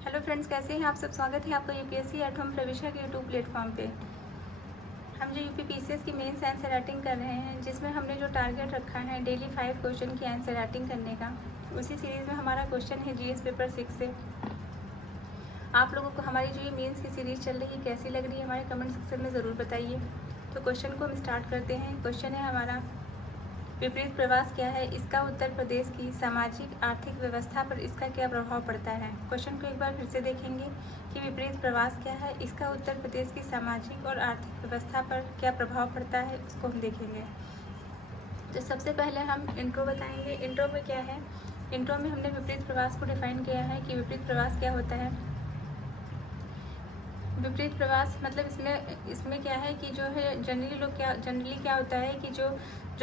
Hello friends, कैसे हैं आप सब। स्वागत है आपका यूपीएससी एट होम प्रविशा के यूट्यूब प्लेटफॉर्म पे। हम जो यूपी पीसीएस की मेंस आंसर राइटिंग कर रहे हैं, जिसमें हमने जो टारगेट रखा है डेली 5 क्वेश्चन की आंसर राइटिंग करने का, उसी सीरीज़ में हमारा क्वेश्चन है जीएस पेपर 6 से। आप लोगों को हमारी जो ये मेंस की सीरीज़ चल रही है कैसी लग रही है, हमारे कमेंट सेक्शन में ज़रूर बताइए। तो क्वेश्चन को हम स्टार्ट करते हैं। क्वेश्चन है हमारा, विपरीत प्रवास क्या है, इसका उत्तर प्रदेश की सामाजिक आर्थिक व्यवस्था पर इसका क्या प्रभाव पड़ता है। क्वेश्चन को एक बार फिर से देखेंगे कि विपरीत प्रवास क्या है, इसका उत्तर प्रदेश की सामाजिक और आर्थिक व्यवस्था पर क्या प्रभाव पड़ता है, उसको हम देखेंगे। तो सबसे पहले हम इंट्रो बताएंगे। इंट्रो में क्या है, इंट्रो में हमने विपरीत प्रवास को डिफाइन किया है कि विपरीत प्रवास क्या होता है। विपरीत प्रवास मतलब इसमें क्या है कि जो है जनरली क्या होता है कि जो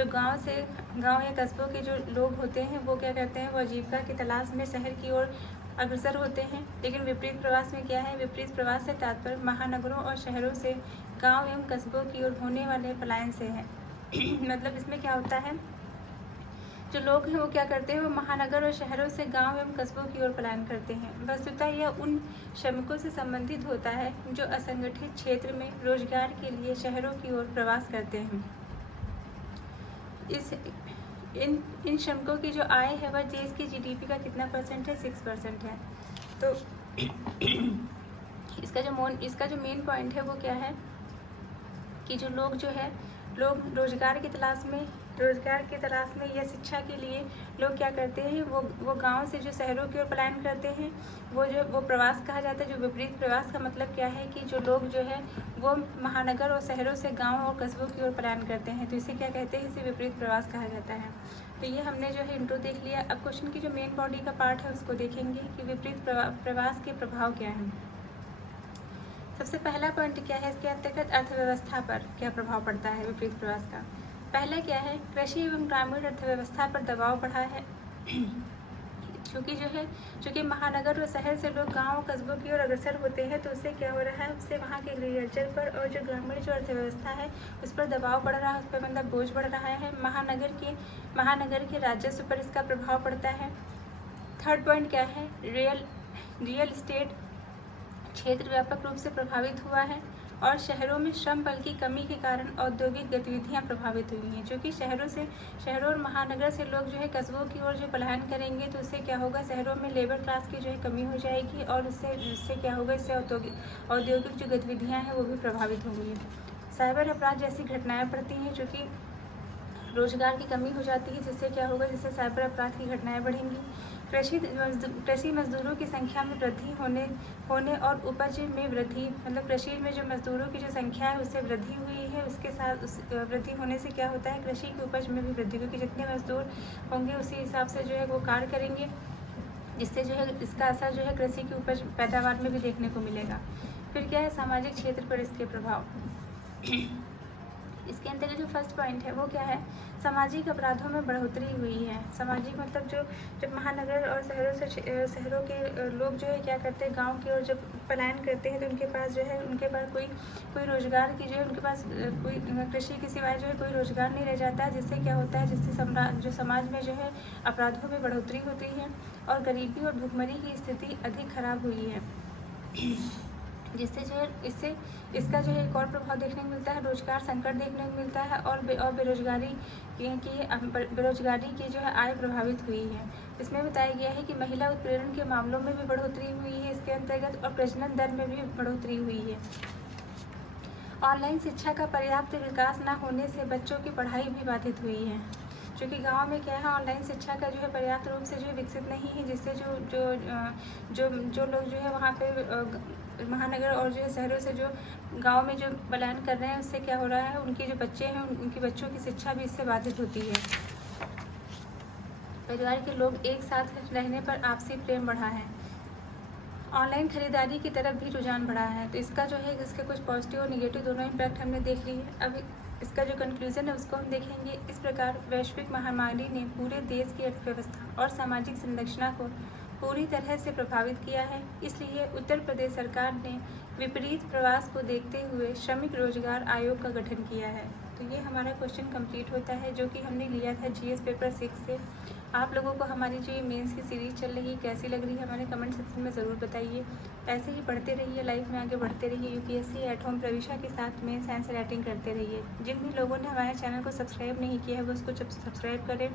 गांव या कस्बों के जो लोग होते हैं वो क्या करते हैं, वो आजीविका की तलाश में शहर की ओर अग्रसर होते हैं। लेकिन विपरीत प्रवास में क्या है, विपरीत प्रवास से तात्पर्य महानगरों और शहरों से गांव एवं कस्बों की ओर होने वाले पलायन से है। मतलब इसमें क्या होता है, जो लोग हैं वो क्या करते हैं, वो महानगर और शहरों से गांव एवं कस्बों की ओर पलायन करते हैं। वस्तुतः यह उन श्रमिकों से संबंधित होता है जो असंगठित क्षेत्र में रोजगार के लिए शहरों की ओर प्रवास करते हैं। इन श्रमिकों की जो आय है वह देश की जीडीपी का कितना परसेंट है, 6% है। तो इसका जो मेन पॉइंट है वो क्या है कि जो लोग रोजगार की तलाश में या शिक्षा के लिए लोग क्या करते हैं, वो गांव से जो शहरों की ओर पलायन करते हैं, वो प्रवास कहा जाता है। जो विपरीत प्रवास का मतलब क्या है कि जो लोग जो है वो महानगर और शहरों से गांव और कस्बों की ओर पलायन करते हैं, तो इसे क्या कहते हैं, इसे विपरीत प्रवास कहा जाता है। तो ये हमने जो है इंट्रो देख लिया। अब क्वेश्चन की जो मेन बॉडी का पार्ट है उसको देखेंगे कि विपरीत प्रवास के प्रभाव क्या हैं। सबसे पहला पॉइंट क्या है, इसके अंतर्गत अर्थव्यवस्था पर क्या प्रभाव पड़ता है विपरीत प्रवास का। पहला क्या है, कृषि एवं ग्रामीण अर्थव्यवस्था पर दबाव बढ़ा है। चूँकि महानगर और शहर से लोग गाँव कस्बों की ओर अग्रसर होते हैं, तो उससे क्या हो रहा है, उससे वहाँ के एग्रीकल्चर पर और जो ग्रामीण जो अर्थव्यवस्था है उस पर दबाव बढ़ रहा है, उस पर मतलब बोझ बढ़ रहा है। महानगर के राजस्व पर इसका प्रभाव पड़ता है। थर्ड पॉइंट क्या है, रियल इस्टेट क्षेत्र व्यापक रूप से प्रभावित हुआ है और शहरों में श्रम बल की कमी के कारण औद्योगिक गतिविधियां प्रभावित हुई हैं। क्योंकि शहरों और महानगर से लोग जो है कस्बों की ओर जो पलायन करेंगे, तो उससे क्या होगा, शहरों में लेबर क्लास की जो है कमी हो जाएगी और उससे क्या होगा, इससे औद्योगिक जो गतिविधियाँ हैं वो भी प्रभावित होंगी। साइबर अपराध जैसी घटनाएँ बढ़ती हैं, चूँकि रोजगार की कमी हो जाती है, जिससे क्या होगा, जिससे साइबर अपराध की घटनाएं बढ़ेंगी। कृषि मजदूरों की संख्या में वृद्धि होने और उपज में वृद्धि, मतलब कृषि में जो मजदूरों की जो संख्या है उससे वृद्धि हुई है। उसके साथ उस वृद्धि होने से क्या होता है, कृषि की उपज में भी वृद्धि, क्योंकि जितने मजदूर होंगे उसी हिसाब से जो है वो कार्य करेंगे, जिससे जो है इसका असर जो है कृषि की उपज पैदावार में भी देखने को मिलेगा। फिर क्या है, सामाजिक क्षेत्र पर इसके प्रभाव। इसके अंतर्गत जो फर्स्ट पॉइंट है वो क्या है, सामाजिक अपराधों में बढ़ोतरी हुई है। सामाजिक मतलब जब महानगर और शहरों के लोग जो है क्या करते हैं, गांव की ओर जब पलायन करते हैं, तो उनके पास कोई रोजगार की जो है, उनके पास कोई कृषि के सिवाय जो है कोई रोजगार नहीं रह जाता है। जिससे क्या होता है, जिससे समाज में जो है अपराधों में बढ़ोतरी होती है और गरीबी और भुखमरी की स्थिति अधिक खराब हुई है। जिससे जो है इसका जो है एक और प्रभाव देखने को मिलता है, रोजगार संकट देखने को मिलता है और बेरोजगारी की जो है आय प्रभावित हुई है। इसमें बताया गया है कि महिला उत्पीड़न के मामलों में भी बढ़ोतरी हुई है इसके अंतर्गत, और प्रजनन दर में भी बढ़ोतरी हुई है। ऑनलाइन शिक्षा का पर्याप्त विकास न होने से बच्चों की पढ़ाई भी बाधित हुई है। क्योंकि गांव में क्या है, ऑनलाइन शिक्षा का जो है पर्याप्त रूप से जो है विकसित नहीं है, जिससे जो लोग जो है वहाँ पे महानगर और जो है शहरों से जो गांव में जो पलायन कर रहे हैं, उससे क्या हो रहा है, उनके जो बच्चे हैं उनकी बच्चों की शिक्षा भी इससे बाधित होती है। परिवार के लोग एक साथ रहने पर आपसी प्रेम बढ़ा है। ऑनलाइन खरीदारी की तरफ भी रुझान बढ़ा है। तो इसका जो है, इसके कुछ पॉजिटिव और निगेटिव दोनों इम्पैक्ट हमने देख ली है। अब इसका जो कंक्लूजन है उसको हम देखेंगे। इस प्रकार वैश्विक महामारी ने पूरे देश की अर्थव्यवस्था और सामाजिक संरचना को पूरी तरह से प्रभावित किया है। इसलिए उत्तर प्रदेश सरकार ने विपरीत प्रवास को देखते हुए श्रमिक रोजगार आयोग का गठन किया है। तो ये हमारा क्वेश्चन कंप्लीट होता है जो कि हमने लिया था जीएस पेपर 6 से। आप लोगों को हमारी जो ये मेंस की सीरीज़ चल रही है कैसी लग रही है हमारे कमेंट सेक्शन में ज़रूर बताइए। ऐसे ही पढ़ते रहिए, लाइफ में आगे बढ़ते रहिए। यूपीएससी एट होम प्रविशा के साथ में साइंस राइटिंग करते रहिए। जिन भी लोगों ने हमारे चैनल को सब्सक्राइब नहीं किया है वो उसको सब्सक्राइब करें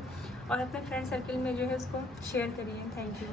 और अपने फ्रेंड सर्किल में जो है उसको शेयर करिए। Thank you.